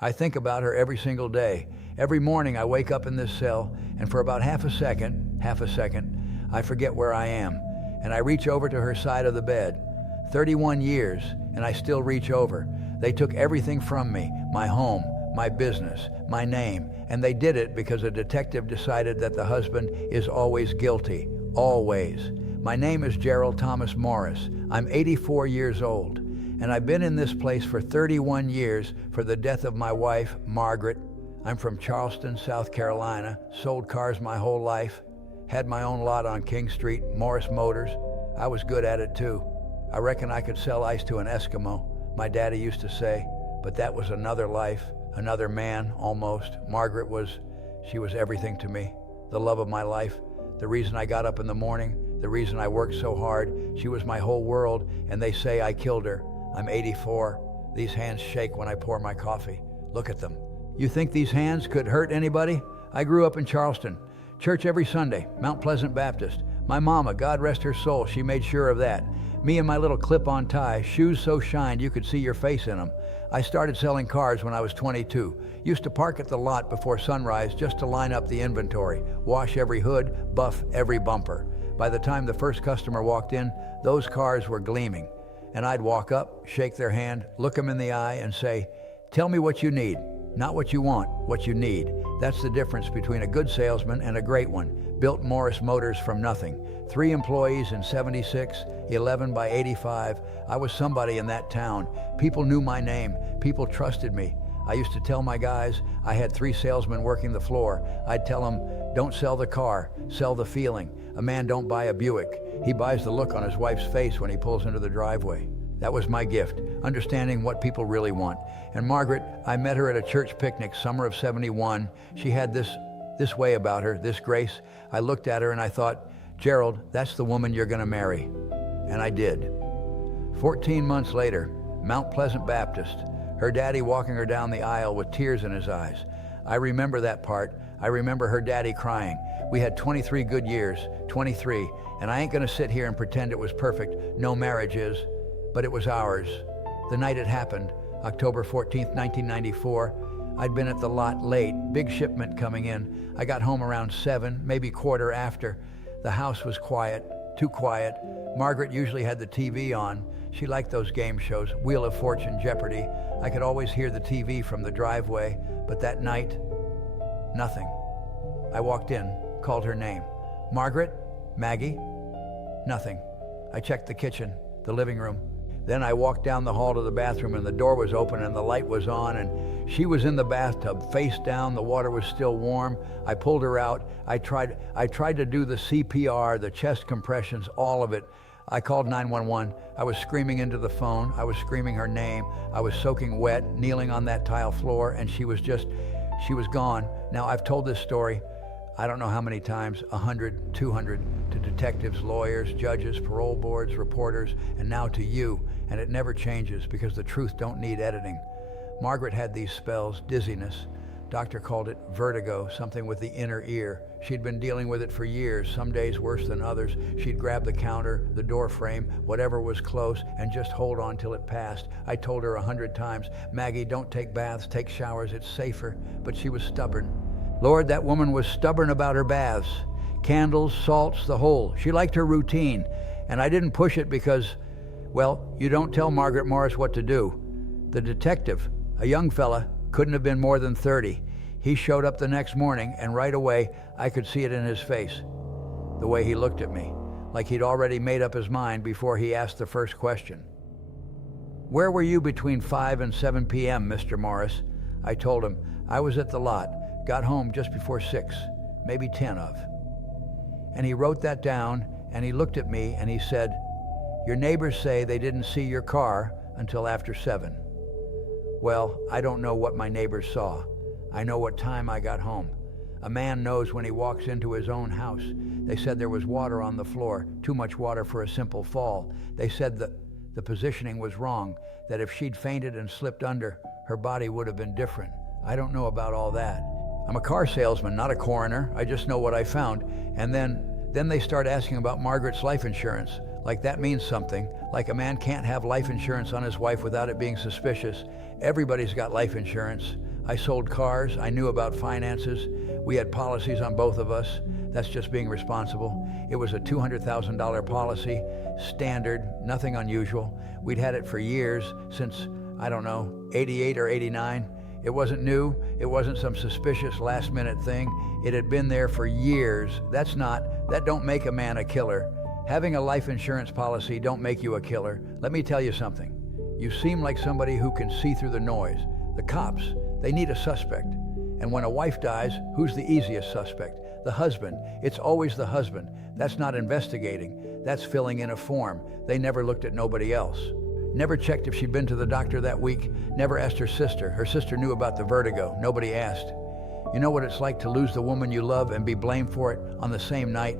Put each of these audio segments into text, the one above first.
I think about her every single day. Every morning I wake up in this cell, and for about half a second, I forget where I am, and I reach over to her side of the bed. 31 years, and I still reach over. They took everything from me, my home, my business, my name, and they did it because a detective decided that the husband is always guilty, always. My name is Gerald Thomas Morris. I'm 84 years old, and I've been in this place for 31 years for the death of my wife, Margaret. I'm from Charleston, South Carolina, sold cars my whole life, had my own lot on King Street, Morris Motors. I was good at it too. I reckon I could sell ice to an Eskimo, my daddy used to say, but that was another life, another man, almost. Margaret she was everything to me, the love of my life, the reason I got up in the morning, the reason I worked so hard. She was my whole world, and they say I killed her. I'm 84. These hands shake when I pour my coffee. Look at them. You think these hands could hurt anybody? I grew up in Charleston. Church every Sunday, Mount Pleasant Baptist. My mama, God rest her soul, she made sure of that. Me and my little clip-on tie, shoes so shined you could see your face in them. I started selling cars when I was 22. Used to park at the lot before sunrise just to line up the inventory, wash every hood, buff every bumper. By the time the first customer walked in, those cars were gleaming. And I'd walk up, shake their hand, look them in the eye, and say, "Tell me what you need. Not what you want, what you need." That's the difference between a good salesman and a great one. Built Morris Motors from nothing. 3 employees in 76, 11 by 85. I was somebody in that town. People knew my name. People trusted me. I used to tell my guys, I had 3 salesmen working the floor. I'd tell them, don't sell the car, sell the feeling. A man don't buy a Buick. He buys the look on his wife's face when he pulls into the driveway. That was my gift, understanding what people really want. And Margaret, I met her at a church picnic, summer of 71. She had this way about her, this grace. I looked at her and I thought, Gerald, that's the woman you're gonna marry. And I did. 14 months later, Mount Pleasant Baptist, her daddy walking her down the aisle with tears in his eyes. I remember that part. I remember her daddy crying. We had 23 good years, 23, and I ain't gonna sit here and pretend it was perfect. No marriage is, but it was ours. The night it happened, October 14th, 1994, I'd been at the lot late, big shipment coming in. I got home around 7, maybe quarter after. The house was quiet, too quiet. Margaret usually had the TV on. She liked those game shows, Wheel of Fortune, Jeopardy. I could always hear the TV from the driveway, but that night, nothing. I walked in, called her name. Margaret? Maggie? Nothing. I checked the kitchen, the living room. Then I walked down the hall to the bathroom and the door was open and the light was on and she was in the bathtub, face down, the water was still warm. I pulled her out. I tried to do the CPR, the chest compressions, all of it. I called 911. I was screaming into the phone. I was screaming her name. I was soaking wet, kneeling on that tile floor, and she was gone. Now, I've told this story, I don't know how many times, 100, 200, to detectives, lawyers, judges, parole boards, reporters, and now to you, and it never changes because the truth don't need editing. Margaret had these spells, dizziness. Doctor called it vertigo, something with the inner ear. She'd been dealing with it for years, some days worse than others. She'd grab the counter, the door frame, whatever was close, and just hold on till it passed. I told her 100 times, Maggie, don't take baths, take showers, it's safer. But she was stubborn. Lord, that woman was stubborn about her baths. Candles, salts, the whole. She liked her routine. And I didn't push it because, well, you don't tell Margaret Morris what to do. The detective, a young fella, couldn't have been more than 30. He showed up the next morning, and right away, I could see it in his face. The way he looked at me, like he'd already made up his mind before he asked the first question. Where were you between 5 and 7 p.m., Mr. Morris? I told him, I was at the lot, got home just before 6, maybe 10 of. And he wrote that down, and he looked at me, and he said, your neighbors say they didn't see your car until after 7. Well, I don't know what my neighbors saw. I know what time I got home. A man knows when he walks into his own house. They said there was water on the floor, too much water for a simple fall. They said that the positioning was wrong, that if she'd fainted and slipped under, her body would have been different. I don't know about all that. I'm a car salesman, not a coroner. I just know what I found. And then they start asking about Margaret's life insurance. Like that means something. Like a man can't have life insurance on his wife without it being suspicious. Everybody's got life insurance. I sold cars. I knew about finances. We had policies on both of us. That's just being responsible. It was a $200,000 policy, standard, nothing unusual. We'd had it for years, since, I don't know, 88 or 89. It wasn't new. It wasn't some suspicious last-minute thing. It had been there for years. That don't make a man a killer. Having a life insurance policy don't make you a killer. Let me tell you something. You seem like somebody who can see through the noise. The cops, they need a suspect. And when a wife dies, who's the easiest suspect? The husband. It's always the husband. That's not investigating. That's filling in a form. They never looked at nobody else. Never checked if she'd been to the doctor that week. Never asked her sister. Her sister knew about the vertigo. Nobody asked. You know what it's like to lose the woman you love and be blamed for it on the same night?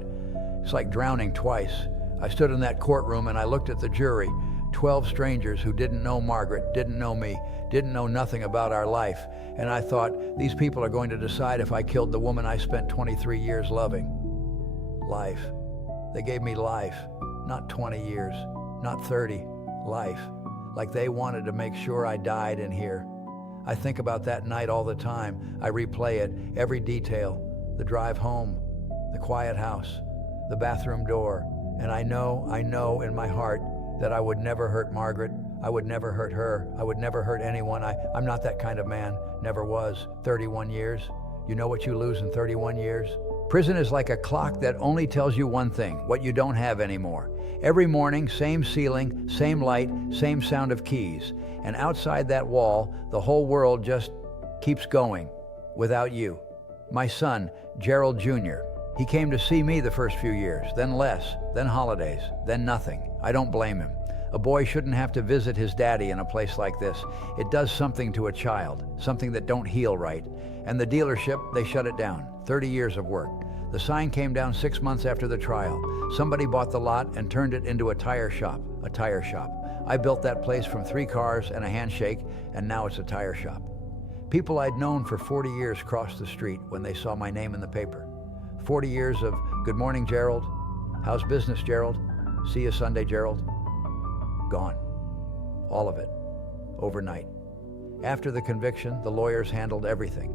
It's like drowning twice. I stood in that courtroom and I looked at the jury. 12 strangers who didn't know Margaret, didn't know me, didn't know nothing about our life. And I thought, these people are going to decide if I killed the woman I spent 23 years loving. Life. They gave me life. Not 20 years, not 30. Life. Like they wanted to make sure I died in here. I think about that night all the time. I replay it, every detail. The drive home, the quiet house, the bathroom door. And I know in my heart that I would never hurt Margaret. I would never hurt her. I would never hurt anyone. I'm not that kind of man. Never was. 31 years. You know what you lose in 31 years? Prison is like a clock that only tells you one thing, what you don't have anymore. Every morning, same ceiling, same light, same sound of keys. And outside that wall, the whole world just keeps going without you. My son, Gerald Jr., he came to see me the first few years, then less, then holidays, then nothing. I don't blame him. A boy shouldn't have to visit his daddy in a place like this. It does something to a child, something that don't heal right. And the dealership, they shut it down. 30 years of work. The sign came down 6 months after the trial. Somebody bought the lot and turned it into a tire shop. I built that place from 3 cars and a handshake, and now it's a tire shop. People I'd known for 40 years crossed the street when they saw my name in the paper. 40 years of, "Good morning, Gerald. How's business, Gerald? See you Sunday, Gerald." Gone. All of it. Overnight. After the conviction, the lawyers handled everything.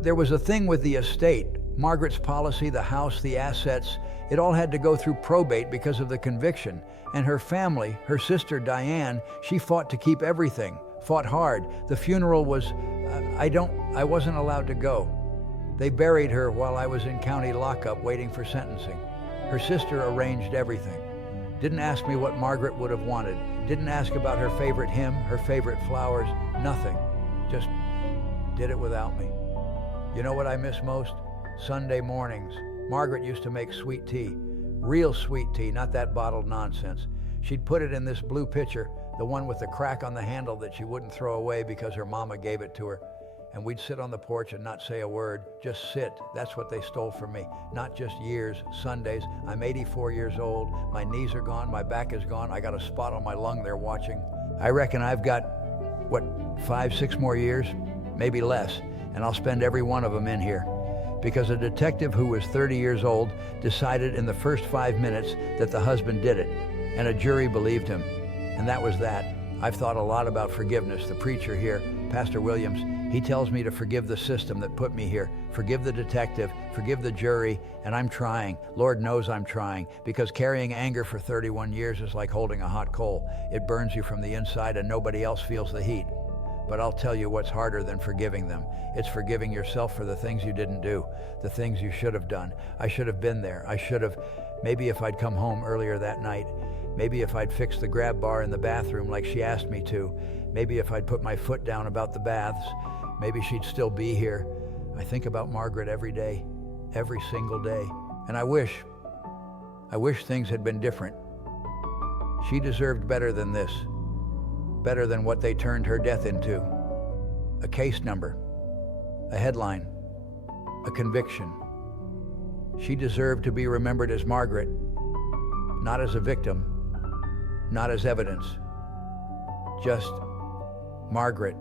There was a thing with the estate. Margaret's policy, the house, the assets, it all had to go through probate because of the conviction. And her family, her sister Diane, she fought to keep everything, fought hard. The funeral was, I wasn't allowed to go. They buried her while I was in county lockup waiting for sentencing. Her sister arranged everything. Didn't ask me what Margaret would have wanted. Didn't ask about her favorite hymn, her favorite flowers, nothing. Just did it without me. You know what I miss most? Sunday mornings. Margaret used to make sweet tea. Real sweet tea, not that bottled nonsense. She'd put it in this blue pitcher, the one with the crack on the handle that she wouldn't throw away because her mama gave it to her. And we'd sit on the porch and not say a word, just sit. That's what they stole from me. Not just years, Sundays. I'm 84 years old. My knees are gone, my back is gone. I got a spot on my lung they're watching. I reckon I've got, 5, 6 more years? Maybe less. And I'll spend every one of them in here. Because a detective who was 30 years old decided in the first 5 minutes that the husband did it. And a jury believed him. And that was that. I've thought a lot about forgiveness. The preacher here, Pastor Williams, he tells me to forgive the system that put me here, forgive the detective, forgive the jury, and I'm trying. Lord knows I'm trying, because carrying anger for 31 years is like holding a hot coal. It burns you from the inside and nobody else feels the heat. But I'll tell you what's harder than forgiving them. It's forgiving yourself for the things you didn't do, the things you should have done. I should have been there. Maybe if I'd come home earlier that night, maybe if I'd fixed the grab bar in the bathroom like she asked me to, maybe if I'd put my foot down about the baths, maybe she'd still be here. I think about Margaret every day, every single day. And I wish things had been different. She deserved better than this, better than what they turned her death into. A case number, a headline, a conviction. She deserved to be remembered as Margaret, not as a victim, not as evidence, just Margaret.